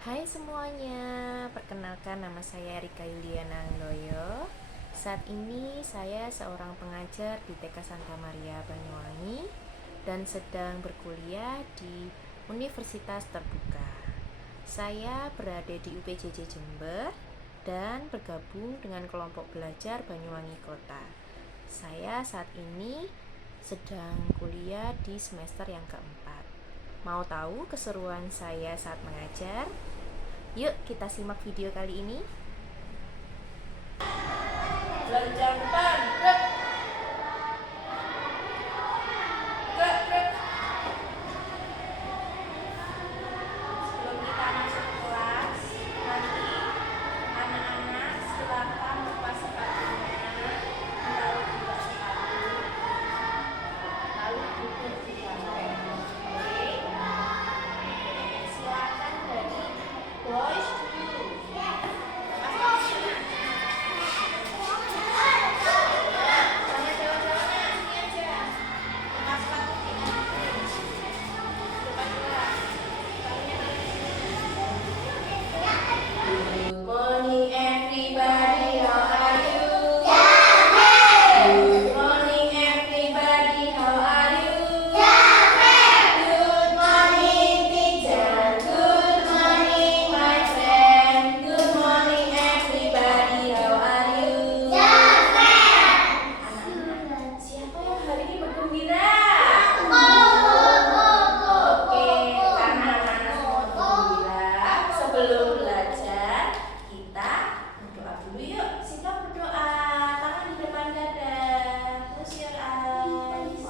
Hai semuanya, perkenalkan nama saya Rika Yuliana Anggoyo. Saat ini saya seorang pengajar di TK Santa Maria Banyuwangi dan sedang berkuliah di Universitas Terbuka. Saya berada di UPJJ Jember dan bergabung dengan kelompok belajar Banyuwangi Kota. Saya saat ini sedang kuliah di semester yang keempat. Mau tahu keseruan saya saat mengajar? Yuk kita simak video kali ini. Belajar depan, Sebelum kita masuk kelas, nanti anak-anak silakan lepas sepatunya, lalu buka sepatu, lalu duduk di bangku. Oke? Silakan dari boys dulu. Good morning everybody, how are you? Good morning everybody, how are you? Good morning teacher, good morning my friend. Good morning everybody, how are you? Anak-anak, siapa yang hari ini bergembira? Oke, karena anak-anak semua bergembira, sebelum belajar kita berdoa dulu yuk. Sikap berdoa, tangan di depan dada. Close your eyes.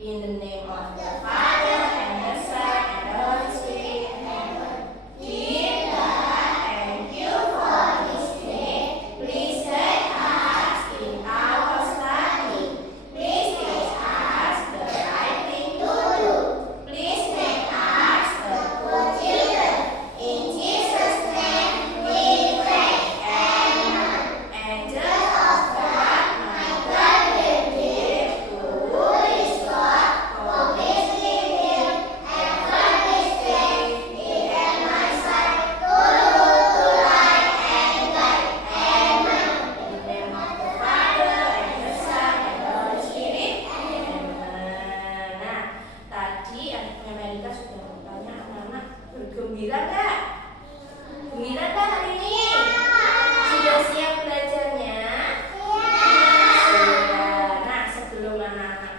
In the name of the Father and the Son and the Holy Spirit. Dear God, thank you for this day. Please guide us in our study. Please teach us the right thing to do. Please make us a good children. In Jesus' name we pray. Amen. Angel of God, my God will give to who is God. For this Him and for this day, He and my side, to look to light and guide. Amen. In the name of the Father and the Son and the Holy Spirit. Amen. Nah, tadi anaknya Melika sudah bertanya, anak-anak bergembira nggak? Gembira nggak hari ini? Sudah siap belajarnya? Sudah. Nah, sebelum anak-anak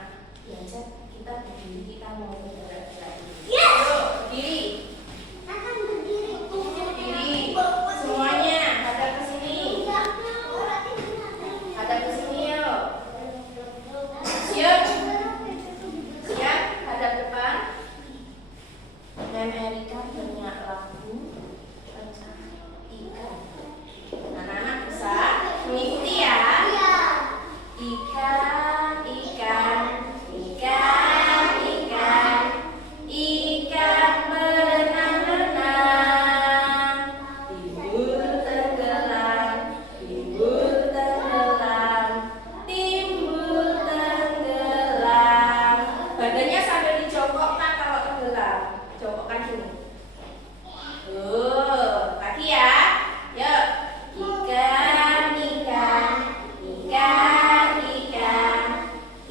belajar, kita berdiri, kita mau bergerak-gerak dulu. Yuk, berdiri. Berdiri. Semuanya hadap ke sini. Hadap ke sini yuk. Siap? Siap? Hadap depan. Mem Erika punya lagu tentang ikan. Anak-anak bisa mengikuti ya. Ikan, ikan, ikan, ikan, ikan berenang-renang, timbul tenggelam, timbul tenggelam, timbul tenggelam. Badannya sambil dicongkokkan kalau tenggelam. Congkokkan sini. Tuh, kaki ya. Yuk. Ikan, ikan, ikan, ikan,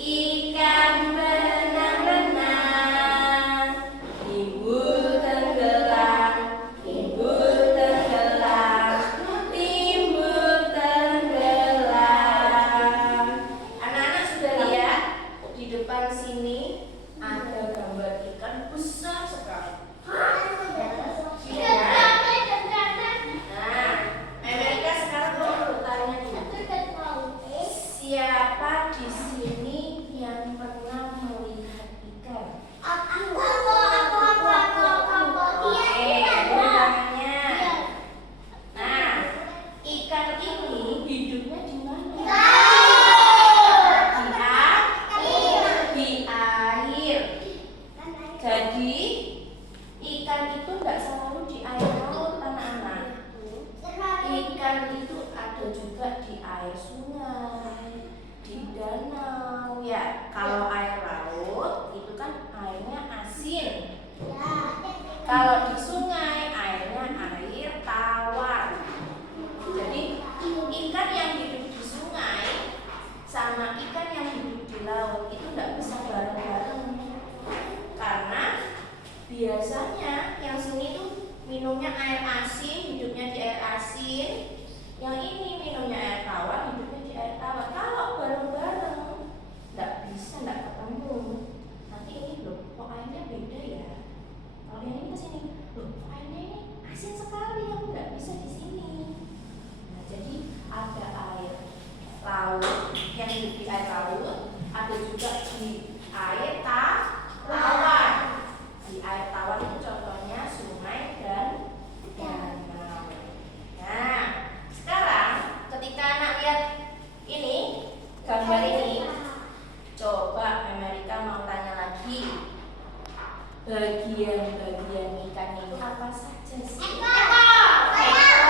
ikan berenang-renang, timbul tenggelam, timbul tenggelam, timbul tenggelam. Anak-anak sudah lihat di depan sini ada gambar ikan besar sekali. Kalau di sungai airnya air tawar. Jadi ikan yang hidup di sungai sama ikan yang hidup di laut itu tidak bisa bareng-bareng. Karena biasanya yang sini tuh minumnya air asin, hidupnya di air asin. Yang ini minumnya air tawar, hidupnya di air tawar. Kalau bareng-bareng tidak bisa, tidak ketemu. Nanti ini loh, kok airnya beda ya? Kalau yang ini ke sini, loh airnya ini asin sekali, aku nggak bisa di sini. Nah, jadi ada air laut yang hidup di air laut, ada juga di air tawar. Di air tawar itu contohnya sungai dan danau. Nah, sekarang ketika anak lihat ini gambar ini, coba Amerika mau tanya lagi. Bagian-bagian ikan itu apa saja sih? Ekor.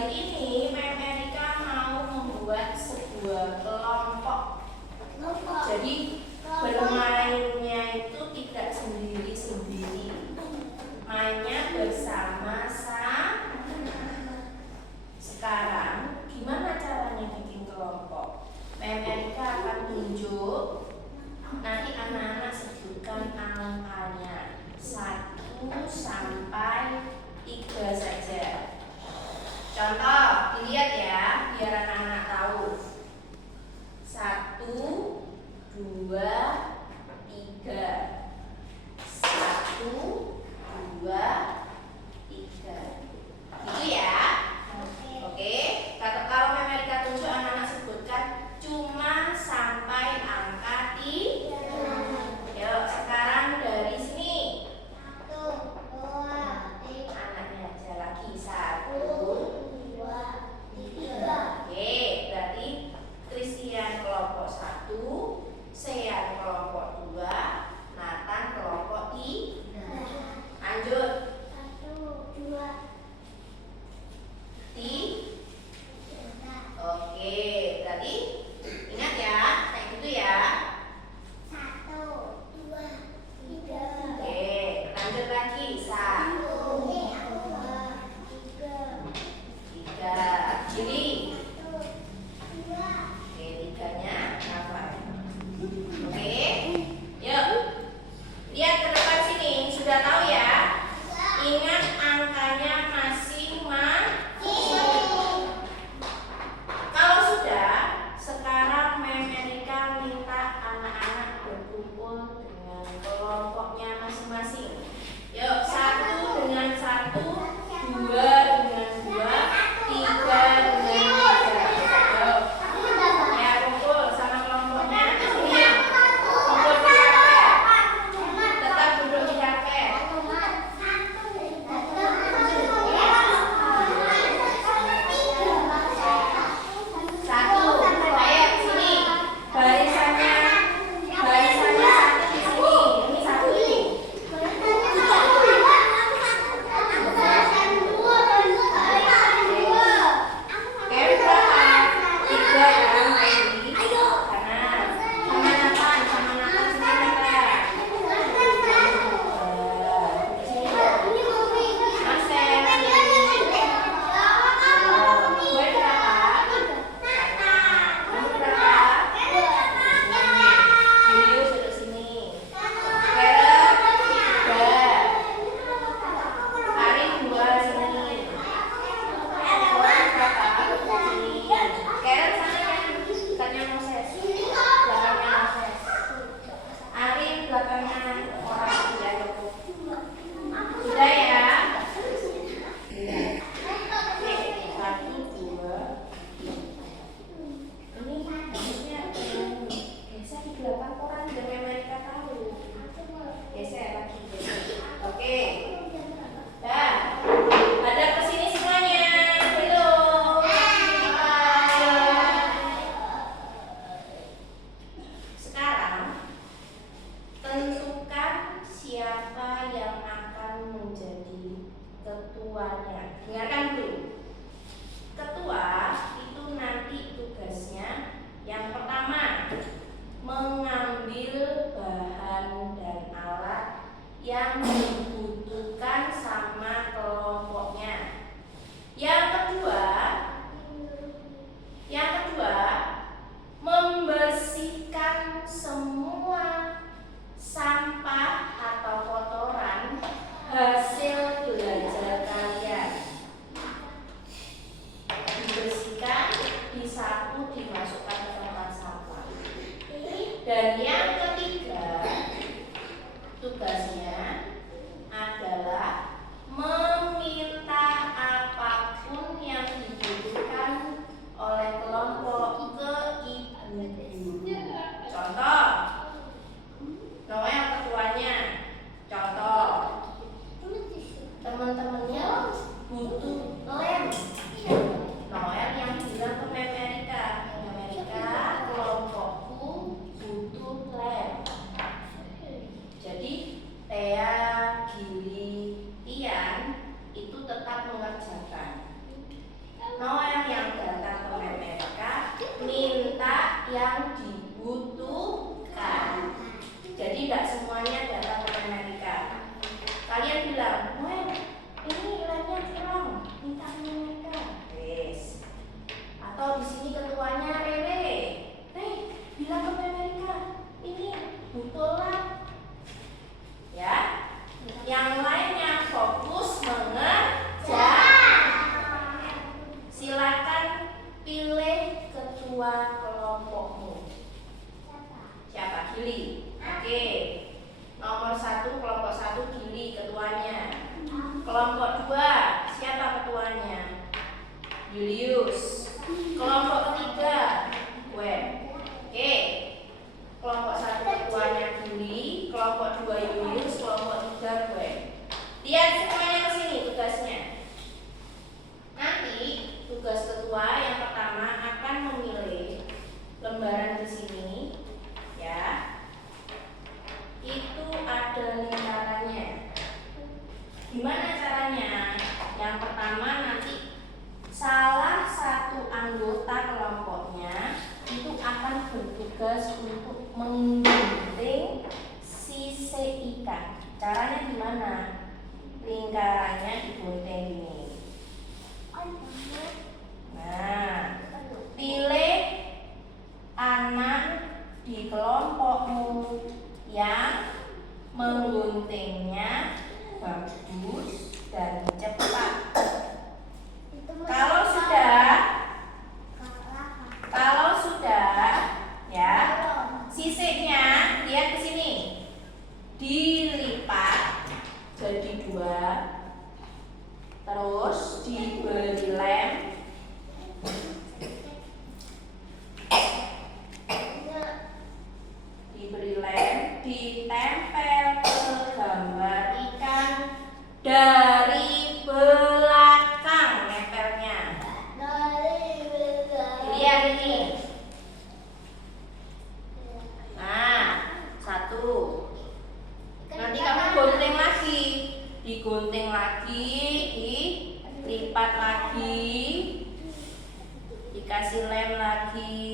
Hari ini Mem Erika mau membuat sebuah kelompok. Jadi bermainnya itu tidak sendiri-sendiri, mainnya bersama-sama. Sekarang gimana caranya bikin kelompok? Mem Erika akan tunjuk. Nanti anak-anak sebutkan angkanya 1 sampai 3 saja. Contoh, dilihat ya, biar anak-anak tahu. 1, 2, 3. 1, 2, 3. Gitu ya. Oke. Kalau Mem Erika tunjuk, anak-anak sebutkan cuma sampai angka 3. Yuk, sekarang dari sini. Anaknya aja lagi. 1, 2, 3. Oke, berarti Christian kelompok 1, Sean kelompok yang dibutuhkan. Jadi tidak semuanya datang ke Amerika. Kalian bilang, ini nilainya kurang, minta ke Amerika. Yes. Atau di sini ketuanya Rere, bilang ke Amerika, ini butuhlah. Ya, yang lainnya fokus mengerjakan. Silakan pilih ketua kelompokmu. Siapa? Gili. Oke. Nomor 1 kelompok 1 Gili ketuanya. Kelompok 2 siapa ketuanya? Julius. Kelompok 3 Gwen. Oke. Kelompok 1 ketuanya Gili, kelompok 2 Julius, kelompok 3 Gwen. Lihat semuanya ke sini tugasnya. Nanti tugas ketua yang pertama akan memilih lembaran di sini, ya. Itu ada lingkarannya. Gimana caranya? Yang pertama nanti salah satu anggota kelompoknya itu akan bertugas untuk menggunting sisik ikan. Caranya gimana? Lingkarannya digunting ini. Nah, pilih anak di kelompokmu yang mengguntingnya bagus dan cepat. Kalau sudah, ya, sisiknya lihat ke sini, dilipat jadi 2, terus diberi lem. Ditempel ke gambar ikan dari belakang nempelnya. Lihat ini. Nah, 1. Nanti kamu gunting lagi, digunting lagi, dilipat lagi, dikasih lem lagi,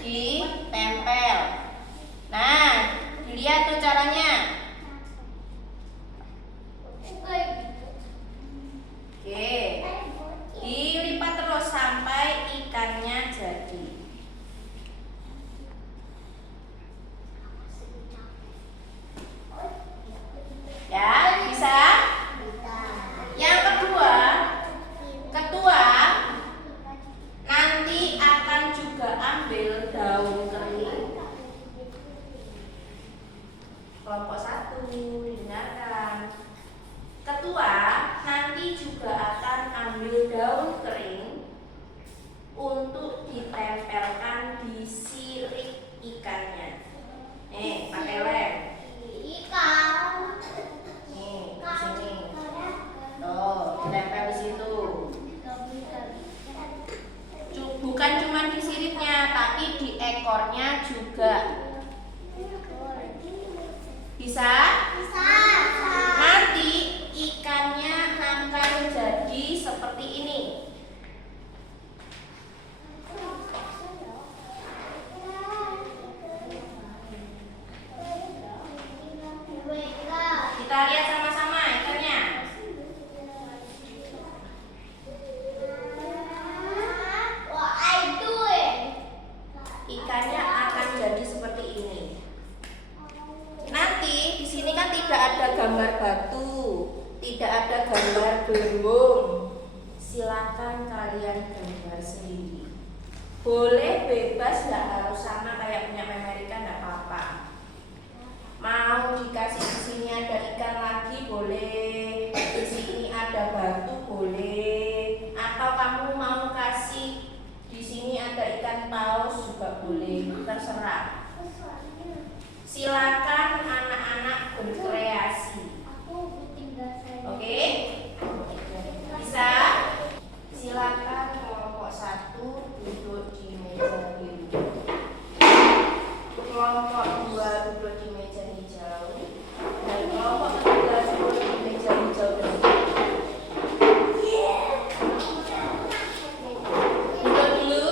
ditempel. Nah, dilihat tuh caranya. Oke, dilipat terus sampai ikannya jadi. Ya, bisa? Yang kedua, ketua nanti akan juga ambil daun kering. Kelompok 1, dengarkan. Ketua nanti juga akan ambil daun kering untuk ditempelkan di sirip ikannya. Pakai lem. Nih, di sini. Tuh, ditempel di situ. Bukan cuma di siripnya, tapi di ekornya juga. Bisa? Nanti ikannya akan jadi seperti ini. Kita lihat sama-sama ikannya. Ikannya akan jadi seperti ini. Nanti di sini kan tidak ada gambar batu, tidak ada gambar gelembung. Silakan kalian gambar sendiri. Boleh bebas, nggak harus sama kayak punya Amerika, nggak apa-apa. Mau dikasih di sini ada ikan lagi boleh, di sini ada batu boleh, atau kamu mau kasih di sini ada ikan paus juga boleh, terserah. Silakan anak-anak berkreasi. Oke? Bisa? Silakan kelompok 1 duduk di meja biru. Kelompok 2 duduk di meja hijau. Dan kelompok 3 duduk di meja hijau dan duduk dulu.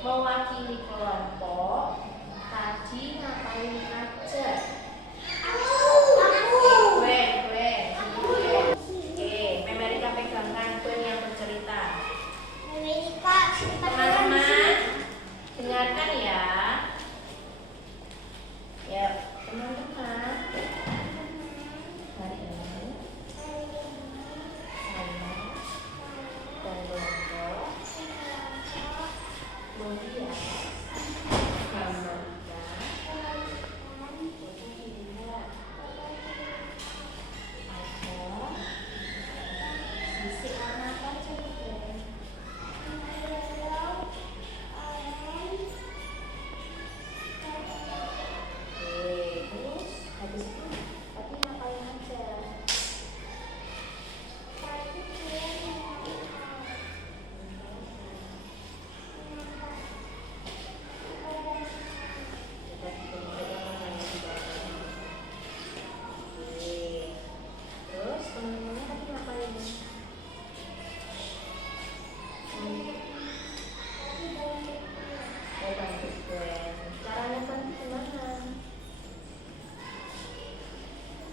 mewakili kelompok tadi ngapain aja? Oke, Memerika pegangkan Gwen yang bercerita. Teman-teman, dengarkan ya. Ya, teman-teman. Hari ini saya dan kelompok melihat gambar sisik warna apa aja nih? Terus habis itu tadi ngapain aja? Terus temen-temennya tadi ngapain? Oh, bantu Gwen. Caranya bantu gimana?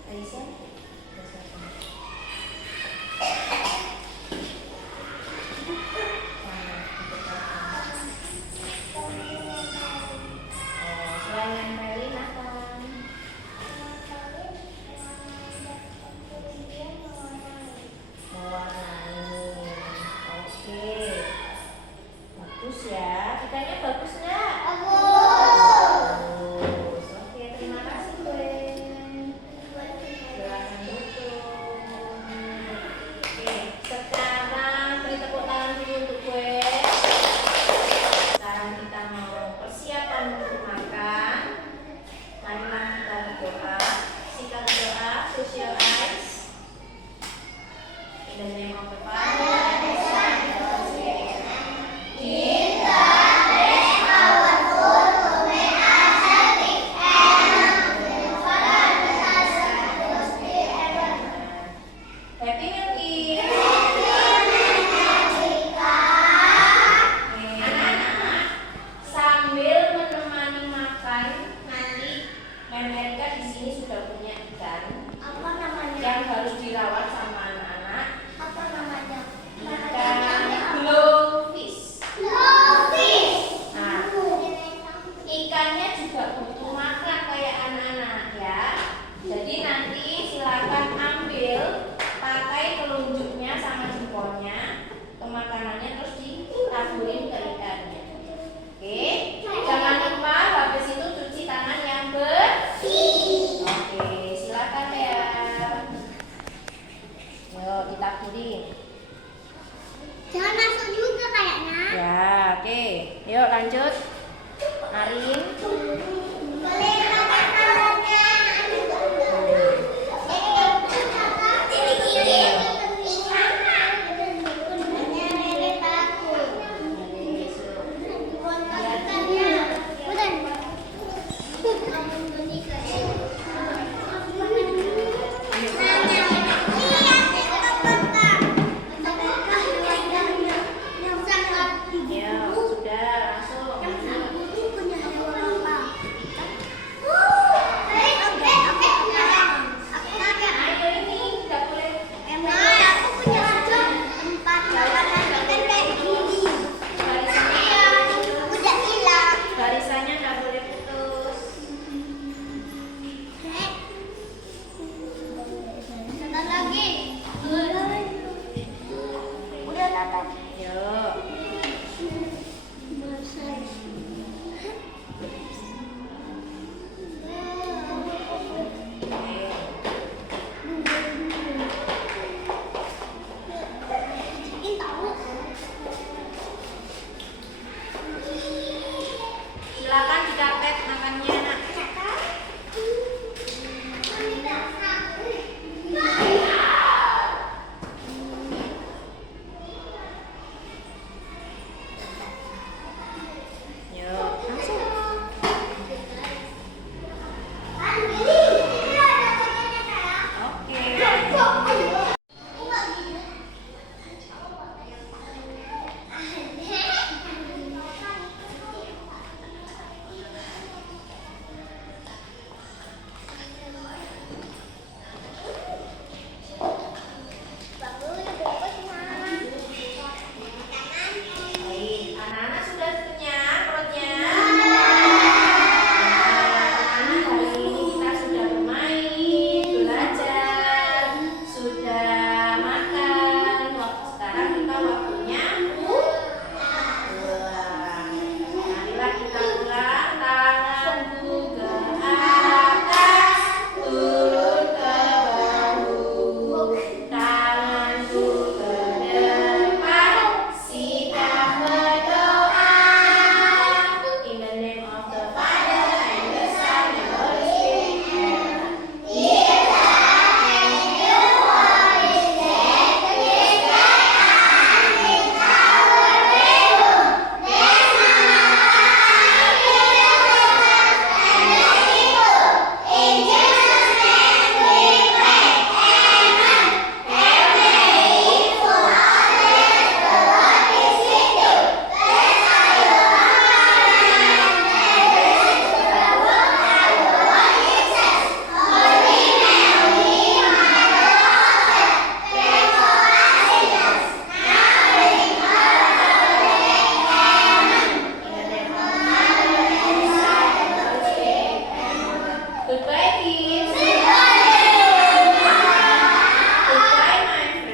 Aisyah? Selain nempelin apa? Mewarnai. Oke. Bagus ya. Ikannya bagus nggak? Bagus. Oke, terima kasih Gwen. Silakan duduk. Oke, sekarang beri tepuk tangan dulu untuk Gwen. Sekarang kita mau persiapan untuk makan. Marilah kita berdoa. Sikat doa, close your eyes. In the name of the Father, and the Son, and the Holy Spirit. Yuk lanjut. Arin. Barisannya nggak boleh putus. Yuk. Silakan dicatat makannya, Nak. Yuk, langsung. Oke. Baik, anak-anak sudah kenyang perutnya? Anak-anak hari ini kita sudah bermain, belajar, sudah makan. Sekarang kita waktunya pulang. Marilah kita pulang, tanganku ke atas, turun ke bahu, tanganku ke depan, sikap berdoa. In the name of the Father and the Son and the Holy Spirit. Goodbye, kids. Goodbye, my friend.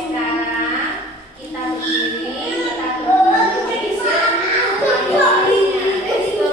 Sekarang kita berdiri, kita berdiri. Let's go.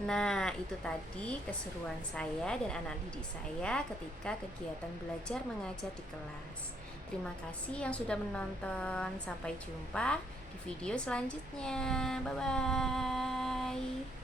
Nah, itu tadi keseruan saya dan anak didik saya ketika kegiatan belajar mengajar di kelas. Terima kasih yang sudah menonton. Sampai jumpa di video selanjutnya. Bye bye.